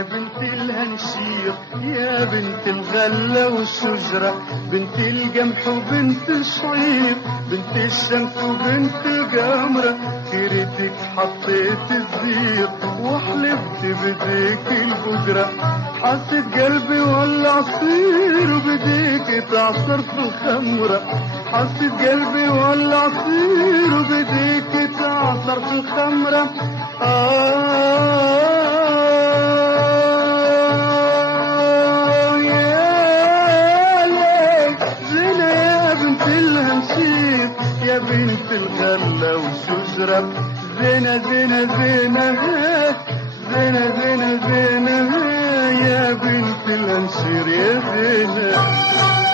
يا بنت الهنشير يا بنت الغلة والشجرة، بنت القمح وبنت الشعير، بنت الشمس وبنت القمرة، كريتك حطيت الزير وحلفت بديك البقرة، حسيت قلبي ولع صير وبديك تعصر في الخمرة، حسيت قلبي ولع صير وبديك تعصر في الخمرة. يا بنت الغلة والشجرة، زينة زينة زينة زينة زينة زينة يا بنت الهنشير يا زينة.